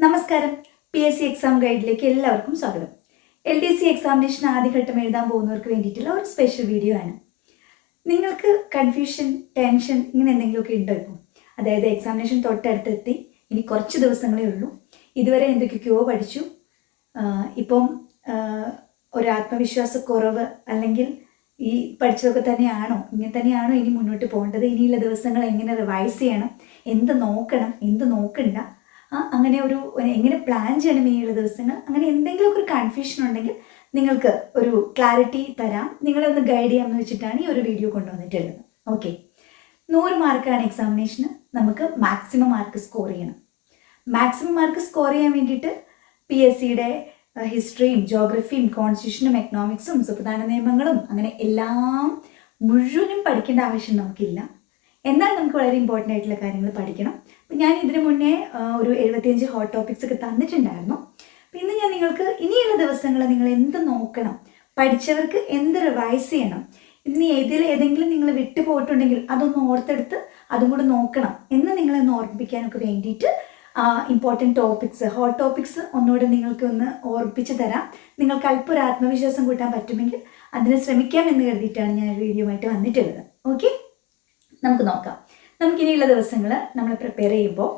നമസ്കാരം. P S C exam ഗൈഡിലേക്ക് എല്ലാവർക്കും സ്വാഗതം. എൽ ഡി സി എക്സാമിനേഷൻ ആദ്യഘട്ടം എഴുതാൻ പോകുന്നവർക്ക് വേണ്ടിയിട്ടുള്ള ഒരു സ്പെഷ്യൽ വീഡിയോ ആണ്. നിങ്ങൾക്ക് കൺഫ്യൂഷൻ ടെൻഷൻ ഇങ്ങനെ എന്തെങ്കിലുമൊക്കെ ഉണ്ടോ ഇപ്പോൾ അതായത് എക്സാമിനേഷൻ തൊട്ടടുത്തെത്തി ഇനി കുറച്ച് ദിവസങ്ങളേ ഉള്ളൂ. ഇതുവരെ എന്തൊക്കെയൊക്കെയോ പഠിച്ചു. ഇപ്പം ഒരു ഒരു ആത്മവിശ്വാസക്കുറവ് അല്ലെങ്കിൽ ഈ പഠിച്ചതൊക്കെ തന്നെയാണോ? ഇങ്ങനെ തന്നെയാണോ ഇനി മുന്നോട്ട് പോകേണ്ടത്? ഇനിയുള്ള ദിവസങ്ങൾ എങ്ങനെ റിവൈസ് ചെയ്യണം? എന്ത് നോക്കണം? എന്ത് നോക്കണ്ട? അങ്ങനെ ഒരു എങ്ങനെ പ്ലാൻ ചെയ്യണം ഇനിയുള്ള ദിവസങ്ങൾ? അങ്ങനെ എന്തെങ്കിലുമൊക്കെ ഒരു കൺഫ്യൂഷൻ ഉണ്ടെങ്കിൽ നിങ്ങൾക്ക് ഒരു ക്ലാരിറ്റി തരാം. നിങ്ങളെ ഒന്ന് ഗൈഡ് ചെയ്യാമെന്ന് വെച്ചിട്ടാണ് ഈ ഒരു വീഡിയോ കൊണ്ടുവന്നിട്ടുള്ളത്. ഓക്കെ നൂറ് മാർക്കാണ് എക്സാമിനേഷന് നമുക്ക് മാക്സിമം മാർക്ക് സ്കോർ ചെയ്യണം. മാക്സിമം മാർക്ക് സ്കോർ ചെയ്യാൻ വേണ്ടിയിട്ട് പി എസ് സിയുടെ ഹിസ്റ്ററിയും ജോഗ്രഫിയും കോൺസ്റ്റിറ്റ്യൂഷനും എക്കണോമിക്സും സുപ്രധാന നിയമങ്ങളും അങ്ങനെ എല്ലാം മുഴുവനും പഠിക്കേണ്ട ആവശ്യം നമുക്കില്ല. എന്നാൽ നമുക്ക് വളരെ ഇമ്പോർട്ടന്റ് ആയിട്ടുള്ള കാര്യങ്ങൾ പഠിക്കണം. ഞാൻ ഇതിനു മുന്നേ ഒരു എഴുപത്തിയഞ്ച് ഹോട്ട് ടോപ്പിക്സ് ഒക്കെ തന്നിട്ടുണ്ടായിരുന്നു. അപ്പം ഇന്ന് ഞാൻ നിങ്ങൾക്ക് ഇനിയുള്ള ദിവസങ്ങൾ നിങ്ങൾ എന്ത് നോക്കണം പഠിച്ചവർക്ക് എന്ത് റിവൈസ് ചെയ്യണം ഇനി ഏതിൽ ഏതെങ്കിലും നിങ്ങൾ വിട്ടുപോയിട്ടുണ്ടെങ്കിൽ അതൊന്ന് ഓർത്തെടുത്ത് അതും കൂടെ നോക്കണം എന്ന് നിങ്ങളെ ഒന്ന് ഓർമ്മിപ്പിക്കാനൊക്കെ വേണ്ടിയിട്ട് ഇമ്പോർട്ടന്റ് ടോപ്പിക്സ് ഹോട്ട് ടോപ്പിക്സ് ഒന്നുകൂടെ നിങ്ങൾക്ക് ഒന്ന് ഓർപ്പിച്ച് തരാം. നിങ്ങൾക്ക് അല്പം ഒരു ആത്മവിശ്വാസം കൂട്ടാൻ പറ്റുമെങ്കിൽ അതിന് ശ്രമിക്കാം എന്ന് കരുതിയിട്ടാണ് ഞാൻ വീഡിയോ ആയിട്ട് വന്നിട്ടുള്ളത്. ഓക്കെ നമുക്ക് നോക്കാം. നമുക്കിനിയുള്ള ദിവസങ്ങൾ നമ്മൾ പ്രിപ്പയർ ചെയ്യുമ്പോൾ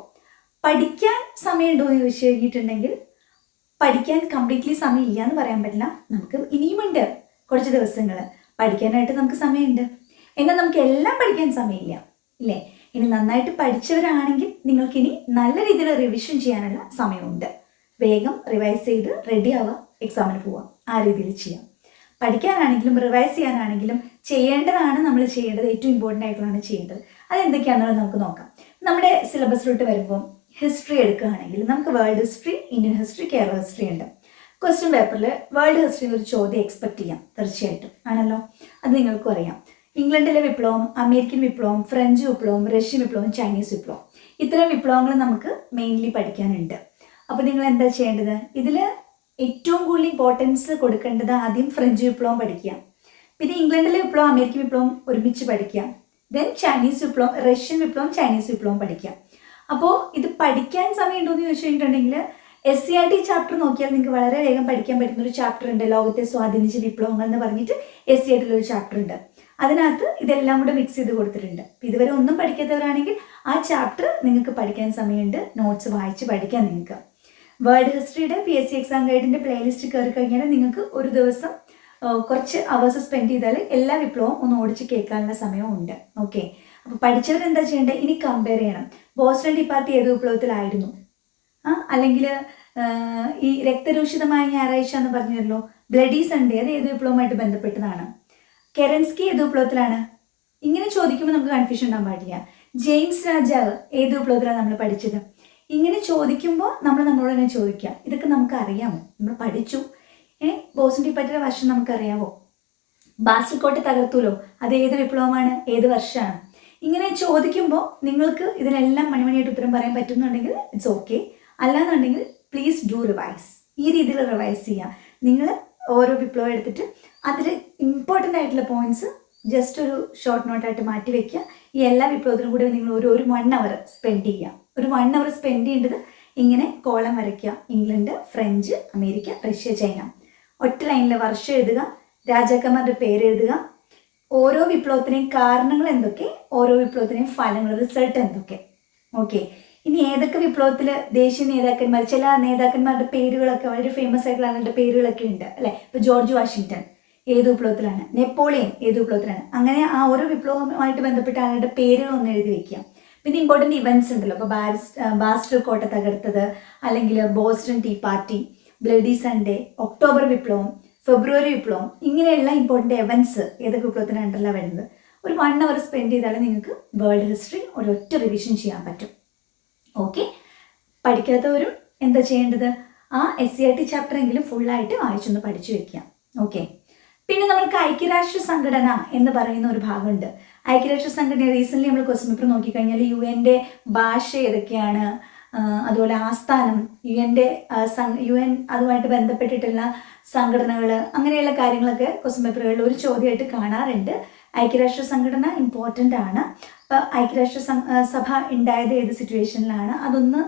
പഠിക്കാൻ സമയമുണ്ടോ എന്ന് ചോദിച്ചു കഴിഞ്ഞിട്ടുണ്ടെങ്കിൽ പഠിക്കാൻ കംപ്ലീറ്റ്ലി സമയം ഇല്ല എന്ന് പറയാൻ പറ്റില്ല. നമുക്ക് ഇനിയുമുണ്ട് കുറച്ച് ദിവസങ്ങൾ പഠിക്കാനായിട്ട് നമുക്ക് സമയമുണ്ട്. എന്നാൽ നമുക്ക് എല്ലാം പഠിക്കാൻ സമയമില്ല ഇല്ലേ? ഇനി നന്നായിട്ട് പഠിച്ചവരാണെങ്കിൽ നിങ്ങൾക്കിനി നല്ല രീതിയിൽ റിവിഷൻ ചെയ്യാനുള്ള സമയമുണ്ട്. വേഗം റിവൈസ് ചെയ്ത് റെഡി ആവുക എക്സാമിന് പോവാം ആ രീതിയിൽ ചെയ്യാം. പഠിക്കാനാണെങ്കിലും റിവൈസ് ചെയ്യാനാണെങ്കിലും ചെയ്യേണ്ടതാണ് നമ്മൾ ചെയ്യേണ്ടത്. ഏറ്റവും ഇമ്പോർട്ടന്റ് ആയിട്ടുള്ളതാണ് ചെയ്യേണ്ടത്. അതെന്തൊക്കെയാണെന്നുള്ളത് നമുക്ക് നോക്കാം. നമ്മുടെ സിലബസിലോട്ട് വരുമ്പോൾ ഹിസ്റ്ററി എടുക്കുകയാണെങ്കിൽ നമുക്ക് world history Indian history Kerala history ഉണ്ട്. ക്വസ്റ്റ്യൻ പേപ്പറിൽ വേൾഡ് ഹിസ്റ്ററിയിൽ ഒരു ചോദ്യം എക്സ്പെക്ട് ചെയ്യാം തീർച്ചയായിട്ടും. ആണല്ലോ? അത് നിങ്ങൾക്കും അറിയാം. ഇംഗ്ലണ്ടിലെ വിപ്ലവം അമേരിക്കൻ വിപ്ലവം ഫ്രഞ്ച് വിപ്ലവം റഷ്യൻ വിപ്ലവം ചൈനീസ് വിപ്ലവം. ഇത്തരം വിപ്ലവങ്ങൾ നമുക്ക് മെയിൻലി പഠിക്കാനുണ്ട്. അപ്പോൾ നിങ്ങൾ എന്താ ചെയ്യേണ്ടത്? ഇതിൽ ഏറ്റവും കൂടുതൽ ഇമ്പോർട്ടൻസ് കൊടുക്കേണ്ടത് ആദ്യം ഫ്രഞ്ച് വിപ്ലവം പഠിക്കുക. പിന്നെ ഇംഗ്ലണ്ടിലെ വിപ്ലവം അമേരിക്കൻ വിപ്ലവം ഒരുമിച്ച് പഠിക്കുക. ദെൻ ചൈനീസ് വിപ്ലവം റഷ്യൻ വിപ്ലവം ചൈനീസ് വിപ്ലവം പഠിക്കാം. അപ്പോൾ ഇത് പഠിക്കാൻ സമയമുണ്ടോ എന്ന് ചോദിച്ചു കഴിഞ്ഞിട്ടുണ്ടെങ്കിൽ S C R T chapter നോക്കിയാൽ നിങ്ങൾക്ക് വളരെ വേഗം പഠിക്കാൻ പറ്റുന്ന ഒരു ചാപ്റ്റർ ഉണ്ട്. ലോകത്തെ സ്വാധീനിച്ച വിപ്ലവങ്ങൾ എന്ന് പറഞ്ഞിട്ട് എസ് സി ആർ ടിയിൽ ഒരു ചാപ്റ്റർ ഉണ്ട്. അതിനകത്ത് ഇതെല്ലാം കൂടെ മിക്സ് ചെയ്ത് കൊടുത്തിട്ടുണ്ട്. ഇതുവരെ ഒന്നും പഠിക്കാത്തവരാണെങ്കിൽ ആ ചാപ്റ്റർ നിങ്ങൾക്ക് പഠിക്കാൻ സമയമുണ്ട്. നോട്ട്സ് വായിച്ച് പഠിക്കാം നിങ്ങൾക്ക്. വേൾഡ് ഹിസ്റ്ററിയുടെ പി എസ് സി എക്സാം ഗൈഡിന്റെ പ്ലേലിസ്റ്റ് കയറി കഴിഞ്ഞാൽ നിങ്ങൾക്ക് ഒരു ദിവസം കുറച്ച് അവേഴ്സ് സ്പെൻഡ് ചെയ്താൽ എല്ലാ വിപ്ലവവും ഒന്ന് ഓടിച്ച് കേൾക്കാനുള്ള സമയവും ഉണ്ട് ഓക്കെ അപ്പോൾ പഠിച്ചവർ എന്താ ചെയ്യേണ്ടത് ഇനി കമ്പയർ ചെയ്യണം. ബോസ്റ്റൺ ടീ പാർട്ടി ഏത് വിപ്ലവത്തിലായിരുന്നു? ആ അല്ലെങ്കിൽ ഈ രക്തരൂഷിതമായ ഞായറാഴ്ച എന്ന് പറഞ്ഞല്ലോ ബ്ലഡി സൺഡേ അത് ഏത് വിപ്ലവമായിട്ട് ബന്ധപ്പെട്ടതാണ്? കെറൻസ്കി ഏത് വിപ്ലവത്തിലാണ്? ഇങ്ങനെ ചോദിക്കുമ്പോൾ നമുക്ക് കൺഫ്യൂഷൻ ഉണ്ടാകാൻ പാടില്ല. ജെയിംസ് രാജാവ് ഏത് വിപ്ലവത്തിലാണ് നമ്മൾ പഠിച്ചത്? ഇങ്ങനെ ചോദിക്കുമ്പോൾ നമ്മൾ നമ്മളോട് തന്നെ ചോദിക്കാം ഇതൊക്കെ നമുക്ക് അറിയാമോ നമ്മൾ പഠിച്ചു. ഏ? ബോസിന്റെ പറ്റിയ വർഷം നമുക്കറിയാവോ? ബാസിക്കോട്ട് തകർത്തുലോ? അത് ഏത് വിപ്ലവമാണ്? ഏത് വർഷമാണ്? ഇങ്ങനെ ചോദിക്കുമ്പോൾ നിങ്ങൾക്ക് ഇതിനെല്ലാം മണിമണിയായിട്ട് ഉത്തരം പറയാൻ പറ്റുന്നുണ്ടെങ്കിൽ ഇറ്റ്സ് ഓക്കെ അല്ലാന്നുണ്ടെങ്കിൽ പ്ലീസ് ഡു റിവൈസ് ഈ രീതിയിൽ റിവൈസ് ചെയ്യുക നിങ്ങൾ ഓരോ വിപ്ലവം എടുത്തിട്ട് അതിൽ ഇമ്പോർട്ടന്റ് ആയിട്ടുള്ള പോയിന്റ്സ് ജസ്റ്റ് ഒരു ഷോർട്ട് നോട്ടായിട്ട് മാറ്റി വെക്കുക. ഈ എല്ലാ വിപ്ലവത്തിനും കൂടെ നിങ്ങൾ ഒരു ഒരു വൺ അവർ സ്പെൻഡ് ചെയ്യുക. ഒരു വൺ അവർ സ്പെൻഡ് ചെയ്യേണ്ടത് ഇങ്ങനെ കോളം വരയ്ക്കുക. England French America Russia China. ഒറ്റ ലൈനിൽ വർഷം എഴുതുക രാജാക്കന്മാരുടെ പേര് എഴുതുക. ഓരോ വിപ്ലവത്തിനെയും കാരണങ്ങൾ എന്തൊക്കെ? ഓരോ വിപ്ലവത്തിനെയും ഫലങ്ങൾ റിസൾട്ട് എന്തൊക്കെ? ഓക്കെ ഇനി ഏതൊക്കെ വിപ്ലവത്തിൽ ദേശീയ നേതാക്കന്മാർ ചില നേതാക്കന്മാരുടെ പേരുകളൊക്കെ വളരെ ഫേമസ് ആയിട്ടുള്ള ആളുടെ പേരുകളൊക്കെ ഉണ്ട് അല്ലെ? ഇപ്പൊ ജോർജ് വാഷിങ്ടൺ ഏത് വിപ്ലവത്തിലാണ്? നെപ്പോളിയൻ ഏത് വിപ്ലവത്തിലാണ്? അങ്ങനെ ആ ഓരോ വിപ്ലവവുമായിട്ട് ബന്ധപ്പെട്ട ആളുടെ പേരുകൾ ഒന്ന് എഴുതി വെക്കുക. പിന്നെ ഇമ്പോർട്ടന്റ് ഇവന്റ്സ് ഉണ്ടല്ലോ. ഇപ്പോൾ ബാരിസ് ബാസ്റ്റർ കോട്ട തകർത്തത് അല്ലെങ്കിൽ Boston tea party bloody Sunday October വിപ്ലവം ഫെബ്രുവരി വിപ്ലവം ഇങ്ങനെയുള്ള ഇമ്പോർട്ടന്റ് എവൻസ് ഏതൊക്കെ വിപ്ലവത്തിനാണ്ടല്ല വരുന്നത്. ഒരു വൺ അവർ സ്പെൻഡ് ചെയ്താൽ നിങ്ങൾക്ക് വേൾഡ് ഹിസ്റ്ററി ഒരൊറ്റ റിവിഷൻ ചെയ്യാൻ പറ്റും. ഓക്കെ പഠിക്കാത്തവരും എന്താ ചെയ്യേണ്ടത്? ആ S C R T chapter എങ്കിലും ഫുള്ളായിട്ട് വായിച്ചൊന്ന് പഠിച്ചു വെക്കുക. ഓക്കെ പിന്നെ നമ്മൾക്ക് ഐക്യരാഷ്ട്ര സംഘടന എന്ന് പറയുന്ന ഒരു ഭാഗമുണ്ട്. ഐക്യരാഷ്ട്ര സംഘടന റീസെന്റ്ലി നമ്മൾ ക്വസ്റ്റ്യൻ പേപ്പർ നോക്കിക്കഴിഞ്ഞാൽ യു എന്റെ ഭാഷ ഏതൊക്കെയാണ്? അതുപോലെ ആസ്ഥാനം യു എന്റെ യു എൻ അതുമായിട്ട് ബന്ധപ്പെട്ടിട്ടുള്ള സംഘടനകൾ അങ്ങനെയുള്ള കാര്യങ്ങളൊക്കെ ക്വസ്റ്റ്യൻ പേപ്പറുകളിൽ ഒരു ചോദ്യമായിട്ട് കാണാറുണ്ട്. ഐക്യരാഷ്ട്ര സംഘടന ഇമ്പോർട്ടന്റ് ആണ്. അപ്പോൾ ഐക്യരാഷ്ട്ര സഭ ഉണ്ടായത് ഏത് സിറ്റുവേഷനിലാണ് അതൊന്ന്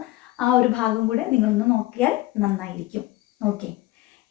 ആ ഒരു ഭാഗം കൂടെ നിങ്ങളൊന്ന് നോക്കിയാൽ നന്നായിരിക്കും. ഓക്കെ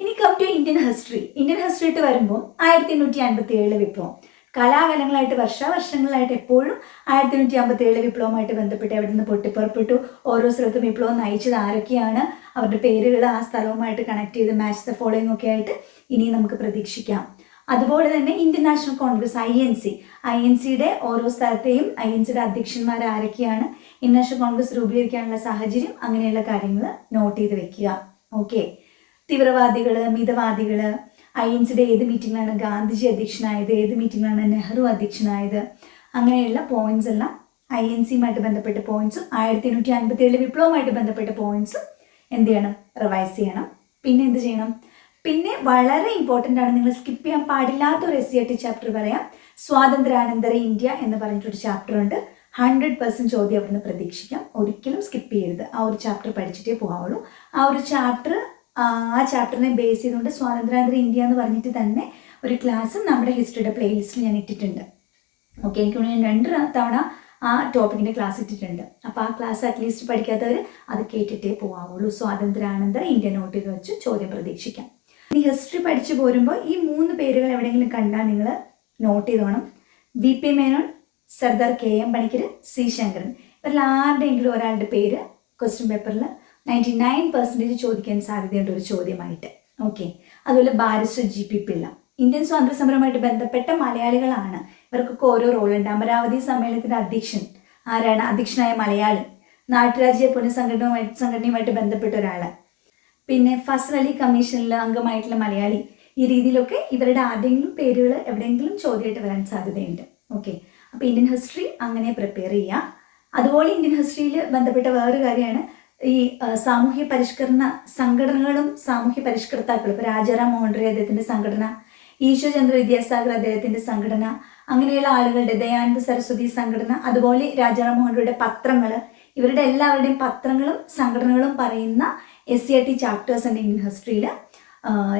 ഇനി come to Indian history Indian history ഹിസ്റ്ററിയിട്ട് വരുമ്പോൾ ആയിരത്തി എണ്ണൂറ്റി അൻപത്തി ഏഴിലെ വിപ്ലവം. കലാകാലങ്ങളായിട്ട് വർഷാവർഷങ്ങളായിട്ട് എപ്പോഴും ആയിരത്തി എണ്ണൂറ്റി അമ്പത്തി ഏഴിലെ വിപ്ലവമായിട്ട് ബന്ധപ്പെട്ട് അവിടെ നിന്ന് പൊട്ടിപ്പുറപ്പെട്ടു. ഓരോ സ്ഥലത്തും വിപ്ലവം നയിച്ചത് ആരൊക്കെയാണ്? അവരുടെ പേരുകൾ ആ സ്ഥലവുമായിട്ട് കണക്ട് ചെയ്ത് മാച്ച് ദ ഫോളോയിങ് ഒക്കെ ആയിട്ട് ഇനി നമുക്ക് പ്രതീക്ഷിക്കാം. അതുപോലെ തന്നെ Indian National Congress I N C I N സിയുടെ ഓരോ സ്ഥലത്തെയും ഐ എൻ സിയുടെ അധ്യക്ഷന്മാർ ആരൊക്കെയാണ്? ഇന്ത്യൻ നാഷണൽ കോൺഗ്രസ് രൂപീകരിക്കാനുള്ള സാഹചര്യം അങ്ങനെയുള്ള കാര്യങ്ങൾ നോട്ട് ചെയ്ത് വെക്കുക. ഓക്കെ തീവ്രവാദികൾ മിതവാദികൾ ഐ എൻ സിയുടെ ഏത് മീറ്റിങ്ങിലാണ് ഗാന്ധിജി അധ്യക്ഷനായത്? ഏത് മീറ്റിങ്ങിലാണ് നെഹ്റു അധ്യക്ഷനായത്? അങ്ങനെയുള്ള പോയിന്റ്സ് എല്ലാം ഐ എൻ സിയുമായിട്ട് ബന്ധപ്പെട്ട പോയിന്റ്സും ആയിരത്തി എണ്ണൂറ്റി അൻപത്തി ഏഴിലെ വിപ്ലവമായിട്ട് ബന്ധപ്പെട്ട പോയിന്റ്സും എന്ത് ചെയ്യണം? റിവൈസ് ചെയ്യണം. പിന്നെ എന്ത് ചെയ്യണം? പിന്നെ വളരെ ഇമ്പോർട്ടന്റ് ആണ് നിങ്ങൾ സ്കിപ്പ് ചെയ്യാൻ പാടില്ലാത്ത ഒരു എസ് സി ടി ചാപ്റ്റർ പറയാം. സ്വാതന്ത്ര്യാനന്തര ഇന്ത്യ എന്ന് പറഞ്ഞിട്ടൊരു ചാപ്റ്റർ ഉണ്ട്. ഹൺഡ്രഡ് പെർസെന്റ് ചോദ്യം അവിടുന്ന് പ്രതീക്ഷിക്കാം. ഒരിക്കലും സ്കിപ്പ് ചെയ്യരുത്. ആ ഒരു ചാപ്റ്റർ പഠിച്ചിട്ടേ പോകാവുള്ളൂ ആ ഒരു ചാപ്റ്റർ ആ ചാപ്റ്ററിനെ ബേസ് ചെയ്തുകൊണ്ട് സ്വാതന്ത്ര്യാനന്തര ഇന്ത്യ എന്ന് പറഞ്ഞിട്ട് തന്നെ ഒരു ക്ലാസ് നമ്മുടെ ഹിസ്റ്ററിയുടെ പ്ലേലിസ്റ്റിൽ ഞാൻ ഇട്ടിട്ടുണ്ട്. ഓക്കെ എനിക്ക് ഞാൻ രണ്ട് തവണ ആ ടോപ്പിക്കിന്റെ ക്ലാസ് ഇട്ടിട്ടുണ്ട്. അപ്പോൾ ആ ക്ലാസ് അറ്റ്ലീസ്റ്റ് പഠിക്കാത്തവർ അത് കേട്ടിട്ടേ പോകാവുള്ളൂ സ്വാതന്ത്ര്യാനന്തര ഇന്ത്യ നോട്ട് ചെയ്ത് വെച്ച് ചോദ്യം പ്രതീക്ഷിക്കാം. ഇനി ഹിസ്റ്ററി പഠിച്ചു പോരുമ്പോൾ ഈ മൂന്ന് പേരുകൾ എവിടെയെങ്കിലും കണ്ടാൽ നിങ്ങൾ note ചെയ്തോണം. V P Menon Sardar K M Panikkar C Sankaran. ഇവരിൽ ആരുടെയെങ്കിലും ഒരാളുടെ പേര് ക്വസ്റ്റ്യൻ പേപ്പറിൽ നയന്റി നയൻ പെർസെന്റേജ് ചോദിക്കാൻ സാധ്യതയുണ്ട് ഒരു ചോദ്യമായിട്ട്. ഓക്കെ അതുപോലെ barrister G P Pillai. Indian സ്വാതന്ത്ര്യ സമരവുമായിട്ട് ബന്ധപ്പെട്ട മലയാളികളാണ്. ഇവർക്കൊക്കെ ഓരോ റോളുണ്ട് അമരാവതി സമ്മേളനത്തിന്റെ അധ്യക്ഷൻ ആരാണ്? അധ്യക്ഷനായ മലയാളി. നാട്ടുരാജ്യ പുനഃസംഘടനവുമായി സംഘടനയുമായിട്ട് ബന്ധപ്പെട്ട ഒരാൾ പിന്നെ ഫസൽ അലി കമ്മീഷനിൽ അംഗമായിട്ടുള്ള മലയാളി. ഈ രീതിയിലൊക്കെ ഇവരുടെ ആരുടെയെങ്കിലും പേരുകൾ എവിടെയെങ്കിലും ചോദ്യമായിട്ട് വരാൻ സാധ്യതയുണ്ട്. ഓക്കെ അപ്പോൾ ഇന്ത്യൻ ഹിസ്റ്ററി അങ്ങനെ പ്രിപ്പയർ ചെയ്യുക അതുപോലെ ഇന്ത്യൻ ഹിസ്റ്ററിയിൽ ബന്ധപ്പെട്ട വേറൊരു കാര്യമാണ്. ഈ സാമൂഹ്യ പരിഷ്കരണ സംഘടനകളും സാമൂഹ്യ പരിഷ്കർത്താക്കളും ഇപ്പോൾ രാജാറാം മോഹൻ റോയ് അദ്ദേഹത്തിന്റെ സംഘടന ഈശ്വരചന്ദ്ര വിദ്യാസാഗർ അദ്ദേഹത്തിന്റെ സംഘടന അങ്ങനെയുള്ള ആളുകളുടെ ദയാനന്ദ സരസ്വതി സംഘടന അതുപോലെ രാജാറാം മോഹൻ റോയുടെ പത്രങ്ങൾ ഇവരുടെ എല്ലാവരുടെയും പത്രങ്ങളും സംഘടനകളും പറയുന്ന S C R T chapters ഉണ്ട് ഇന്ത്യൻ ഹിസ്റ്ററിയിൽ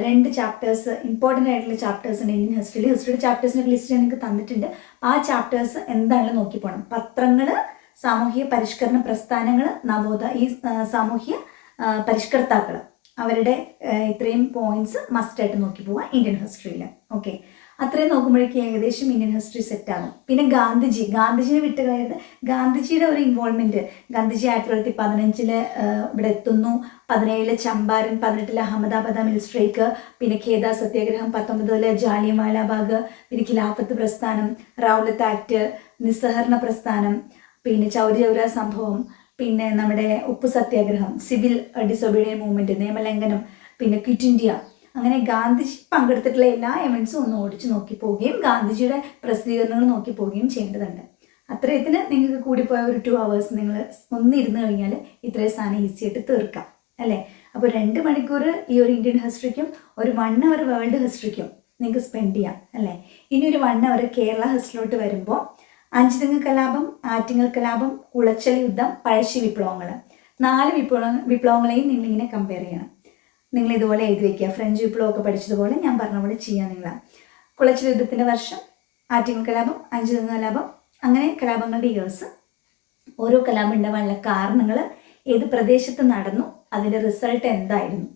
രണ്ട് ചാപ്റ്റേഴ്സ് ഇമ്പോർട്ടന്റ് ആയിട്ടുള്ള ചാപ്റ്റേഴ്സ് ഉണ്ട് ഇന്ത്യൻ ഹിസ്റ്ററിയിൽ ഹിസ്റ്ററിയുടെ ചാപ്റ്റേഴ്സിന്റെ ലിസ്റ്റ് ഞാൻ നിങ്ങൾക്ക് തന്നിട്ടുണ്ട്. ആ ചാപ്റ്റേഴ്സ് എന്താണെന്ന് നോക്കി പോകണം പത്രങ്ങൾ സാമൂഹിക പരിഷ്കരണ പ്രസ്ഥാനങ്ങൾ നവോദ ഈ സാമൂഹ്യ പരിഷ്കർത്താക്കൾ അവരുടെ ഇത്രയും പോയിന്റ്സ് മസ്റ്റ് ആയിട്ട് നോക്കി പോവാം ഇന്ത്യൻ ഹിസ്റ്ററിയിൽ ഓക്കെ അത്രയും നോക്കുമ്പോഴേക്കും ഏകദേശം ഇന്ത്യൻ ഹിസ്റ്ററി സെറ്റ് ആകും പിന്നെ ഗാന്ധിജി. ഗാന്ധിജിനെ വിട്ട് കളയരുത്. ഗാന്ധിജിയുടെ ഒരു ഇൻവോൾവ്മെന്റ് ഗാന്ധിജി ആയിരത്തി തൊള്ളായിരത്തി പതിനഞ്ചിൽ ഇവിടെ എത്തുന്നു. പതിനേഴിൽ ചമ്പാരൻ പതിനെട്ടിൽ അഹമ്മദാബാദ് മിൽ സ്ട്രൈക്ക് പിന്നെ ഖേദാ സത്യാഗ്രഹം പത്തൊമ്പതിൽ ജാലിയമാലാബാഗ് ബാഗ്. പിന്നെ ഖിലാഫത്ത് പ്രസ്ഥാനം റൗലത്ത് ആക്ട് നിസ്സഹരണ പ്രസ്ഥാനം. പിന്നെ ചൗരി ചൗര സംഭവം പിന്നെ നമ്മുടെ ഉപ്പ് സത്യാഗ്രഹം സിവിൽ ഡിസൊബീഡിയൻ മൂവ്മെന്റ് നിയമലംഘനം പിന്നെ ക്വിറ്റ് ഇന്ത്യ. അങ്ങനെ ഗാന്ധിജി പങ്കെടുത്തിട്ടുള്ള എല്ലാ എവൻസും ഒന്ന് ഓടിച്ചു നോക്കി പോവുകയും ഗാന്ധിജിയുടെ പ്രസിദ്ധീകരണങ്ങൾ നോക്കി പോവുകയും ചെയ്യേണ്ടതുണ്ട്. അത്രയത്തിന് നിങ്ങൾക്ക് കൂടിപ്പോയ ഒരു ടു അവേഴ്സ് നിങ്ങൾ ഒന്നിരുന്ന് കഴിഞ്ഞാൽ ഇത്രയും സാധനം ഈസി ആയിട്ട് തീർക്കാം അല്ലേ? അപ്പോൾ രണ്ട് മണിക്കൂർ ഈ ഒരു ഇന്ത്യൻ ഹിസ്റ്ററിക്കും ഒരു വൺ അവർ വേൾഡ് ഹിസ്റ്ററിക്കും നിങ്ങൾക്ക് സ്പെൻഡ് ചെയ്യാം അല്ലേ? ഇനി ഒരു വൺ അവർ കേരള ഹിസ്റ്ററിലോട്ട് വരുമ്പോൾ അഞ്ചുതെങ്ങ് കലാപം ആറ്റിങ്ങൽ കലാപം കുളച്ചൽ യുദ്ധം പഴശ്ശി വിപ്ലവങ്ങൾ. നാല് വിപ്ലവ വിപ്ലവങ്ങളെയും നിങ്ങളിങ്ങനെ കമ്പയർ ചെയ്യണം. നിങ്ങൾ ഇതുപോലെ എഴുതി വയ്ക്കുക ഫ്രഞ്ച് വിപ്ലവമൊക്കെ പഠിച്ചതുപോലെ ഞാൻ പറഞ്ഞ പോലെ ചെയ്യാൻ നിങ്ങൾ കുളച്ചൽ യുദ്ധത്തിന്റെ വർഷം ആറ്റിങ്ങൽ കലാപം അഞ്ചുതെങ്ങ് കലാപം അങ്ങനെ കലാപങ്ങളുടെ ഇയേഴ്സ് ഓരോ കലാപം ഉണ്ടാവാനുള്ള കാരണങ്ങൾ ഏത് പ്രദേശത്ത് നടന്നു അതിന്റെ റിസൾട്ട് എന്തായിരുന്നു.